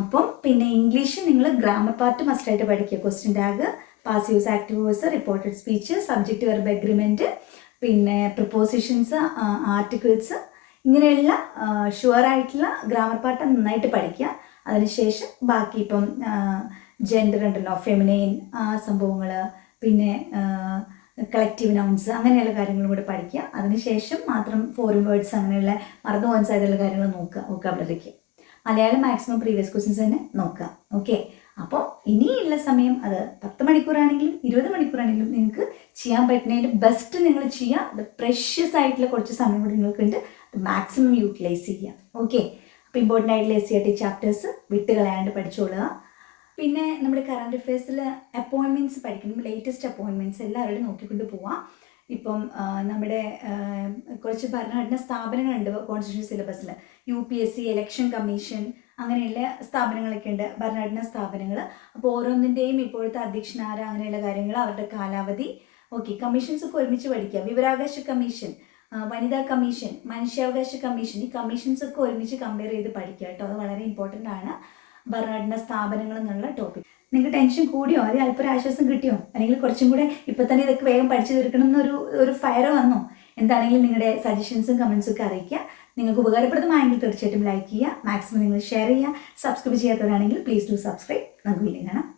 അപ്പം പിന്നെ ഇംഗ്ലീഷ് നിങ്ങൾ ഗ്രാമർ പാർട്ട് മസ്റ്റായിട്ട് പഠിക്കുക. Question tag passives active voice reported speech subject verb agreement പിന്നെ പ്രിപ്പോസിഷൻസ് ആർട്ടിക്കിൾസ് ഇങ്ങനെയുള്ള ഷുവർ ആയിട്ടുള്ള ഗ്രാമർ പാർട്ട് നന്നായിട്ട് പഠിക്കുക. അതിനുശേഷം ബാക്കി ഇപ്പം ജെൻഡർ ഉണ്ടല്ലോ ഫെമിനൈൻ ആ സംഭവങ്ങൾ പിന്നെ കളക്റ്റീവ് നൗൺസ് അങ്ങനെയുള്ള കാര്യങ്ങളും കൂടെ പഠിക്കുക. അതിനുശേഷം മാത്രം ഫോറിൻ വേർഡ്സ് അങ്ങനെയുള്ള മറന്നു പോകാൻ സാധ്യതയുള്ള കാര്യങ്ങൾ നോക്കുക വൊക്കാബുലറിക്ക് മലയാളം മാക്സിമം പ്രീവിയസ് ക്വസ്റ്റ്യൻസ് തന്നെ നോക്കുക. ഓക്കെ അപ്പോൾ ഇനിയുള്ള സമയം അത് പത്ത് മണിക്കൂറാണെങ്കിലും ഇരുപത് മണിക്കൂറാണെങ്കിലും നിങ്ങൾക്ക് ചെയ്യാൻ പറ്റുന്നതിന്റെ ബെസ്റ്റ് നിങ്ങൾ ചെയ്യുക. പ്രഷ്യസ് ആയിട്ടുള്ള കുറച്ച് സമയം കൂടി നിങ്ങൾക്കുണ്ട്. മാക്സിമം യൂട്ടിലൈസ് ചെയ്യുക ഓക്കെ അപ്പോൾ ഇമ്പോർട്ടന്റ് ആയിട്ടുള്ള S C R T chapters വിട്ട് കളയാണ്ട് പഠിച്ചോളുക. പിന്നെ നമ്മുടെ കറണ്ട് അഫയേഴ്സിൽ അപ്പോയിൻമെന്റ്സ് പഠിക്കണം. ലേറ്റസ്റ്റ് അപ്പോയിൻമെന്റ്സ് എല്ലാവരും നോക്കിക്കൊണ്ട് പോവാം. ഇപ്പം നമ്മുടെ കുറച്ച് ഭരണഘടന സ്ഥാപനങ്ങളുണ്ട് കോൺസ്റ്റിറ്റ്യൂഷൻ സിലബസിൽ U P S C election commission അങ്ങനെയുള്ള സ്ഥാപനങ്ങളൊക്കെ ഉണ്ട്. ഭരണഘടനാ സ്ഥാപനങ്ങൾ അപ്പോൾ ഓരോന്നിന്റെയും ഇപ്പോഴത്തെ അധ്യക്ഷനാര അങ്ങനെയുള്ള കാര്യങ്ങൾ അവരുടെ കാലാവധി. ഓക്കെ കമ്മീഷൻസ് ഒക്കെ ഒരുമിച്ച് പഠിക്കുക വിവരാവകാശ കമ്മീഷൻ വനിതാ കമ്മീഷൻ മനുഷ്യാവകാശ കമ്മീഷൻ ഈ കമ്മീഷൻസ് ഒക്കെ ഒരുമിച്ച് കമ്പയർ ചെയ്ത് പഠിക്കുക കേട്ടോ. അത് വളരെ ഇമ്പോർട്ടന്റ് ആണ്. ഭരണഘടനാ സ്ഥാപനങ്ങൾ എന്നുള്ള ടോപ്പിക് നിങ്ങൾക്ക് ടെൻഷൻ കൂടിയോ? അല്ലെങ്കിൽ അല്പം ആശ്വാസം കിട്ടിയോ? അല്ലെങ്കിൽ കുറച്ചും കൂടെ ഇപ്പം തന്നെ ഇതൊക്കെ വേഗം പഠിച്ചു തീർക്കണം എന്നൊരു ഒരു ഫയർ വന്നോ? എന്താണെങ്കിലും നിങ്ങളുടെ സജഷൻസും കമൻസും ഒക്കെ അറിയിക്കുക. നിങ്ങൾക്ക് ഉപകാരപ്രദമായെങ്കിൽ തീർച്ചയായിട്ടും ലൈക്ക് ചെയ്യുക. മാക്സിമം നിങ്ങൾ ഷെയർ ചെയ്യുക. സബ്സ്ക്രൈബ് ചെയ്യാത്തവരാണെങ്കിൽ പ്ലീസ് ഡു സബ്സ്ക്രൈബ് നമുക്ക് വീണ്ടും കാണാം.